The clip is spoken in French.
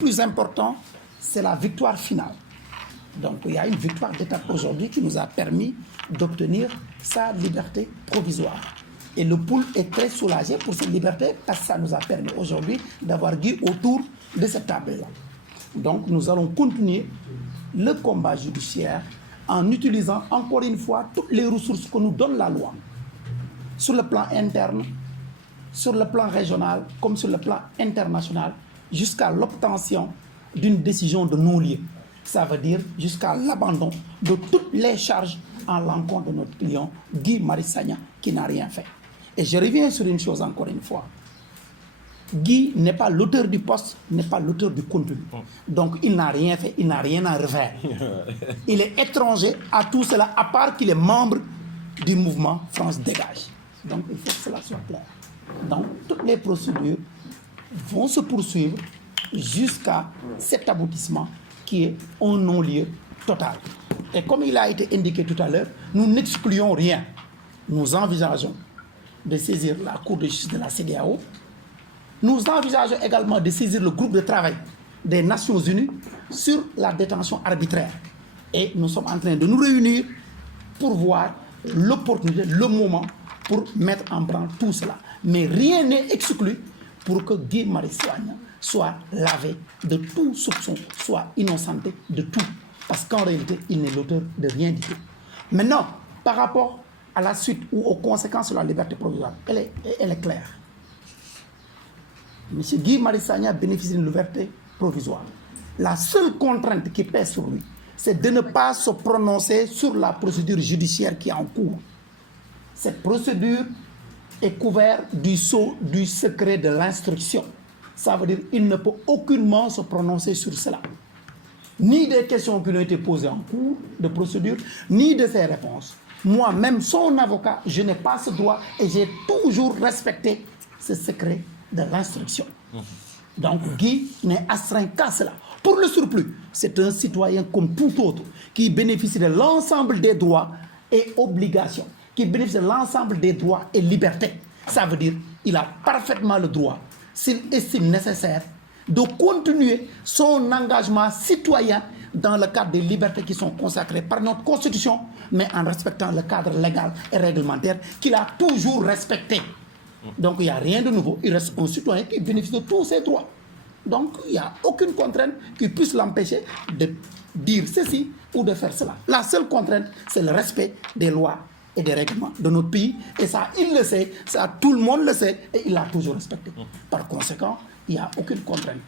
Le plus important, c'est la victoire finale. Donc il y a une victoire d'étape aujourd'hui qui nous a permis d'obtenir sa liberté provisoire. Et le pool est très soulagé pour cette liberté parce que ça nous a permis aujourd'hui d'avoir Guy autour de cette table-là. Donc nous allons continuer le combat judiciaire en utilisant encore une fois toutes les ressources que nous donne la loi, sur le plan interne, sur le plan régional comme sur le plan international, jusqu'à l'obtention d'une décision de non-lieu. Ça veut dire jusqu'à l'abandon de toutes les charges en l'encontre de notre client Guy Marius Sagna qui n'a rien fait. Et je reviens sur une chose encore une fois. Guy n'est pas l'auteur du poste, n'est pas l'auteur du contenu. Donc il n'a rien fait, il n'a rien à refaire. Il est étranger à tout cela, à part qu'il est membre du mouvement France Dégage. Donc il faut que cela soit clair. Donc toutes les procédures vont se poursuivre jusqu'à cet aboutissement qui est un non-lieu total. Et comme il a été indiqué tout à l'heure, nous n'excluons rien. Nous envisageons de saisir la Cour de justice de la CEDEAO. Nous envisageons également de saisir le groupe de travail des Nations Unies sur la détention arbitraire. Et nous sommes en train de nous réunir pour voir l'opportunité, le moment pour mettre en branle tout cela. Mais rien n'est exclu pour que Guy Marius Sagna soit lavé de tout soupçon, soit innocenté de tout. Parce qu'en réalité, il n'est l'auteur de rien du tout. Maintenant, par rapport à la suite ou aux conséquences de la liberté provisoire, elle est claire. M. Guy Marius Sagna bénéficie d'une liberté provisoire. La seule contrainte qui pèse sur lui, c'est de ne pas se prononcer sur la procédure judiciaire qui est en cours. Cette procédure est couverte du sceau du secret de l'instruction. Ça veut dire qu'il ne peut aucunement se prononcer sur cela. Ni des questions qui lui ont été posées en cours de procédure, ni de ses réponses. Moi-même, son avocat, je n'ai pas ce droit et j'ai toujours respecté ce secret de l'instruction. Donc Guy n'est astreint qu'à cela. Pour le surplus, c'est un citoyen comme tout autre qui bénéficie de l'ensemble des droits et obligations, qui bénéficie de l'ensemble des droits et libertés. Ça veut dire qu'il a parfaitement le droit, s'il estime nécessaire, de continuer son engagement citoyen dans le cadre des libertés qui sont consacrées par notre Constitution, mais en respectant le cadre légal et réglementaire qu'il a toujours respecté. Donc il n'y a rien de nouveau, il reste un citoyen qui bénéficie de tous ses droits. Donc il n'y a aucune contrainte qui puisse l'empêcher de dire ceci ou de faire cela. La seule contrainte, c'est le respect des lois et des règlements de notre pays. Et ça, il le sait, ça, tout le monde le sait, et il l'a toujours respecté. Par conséquent, il n'y a aucune contrainte.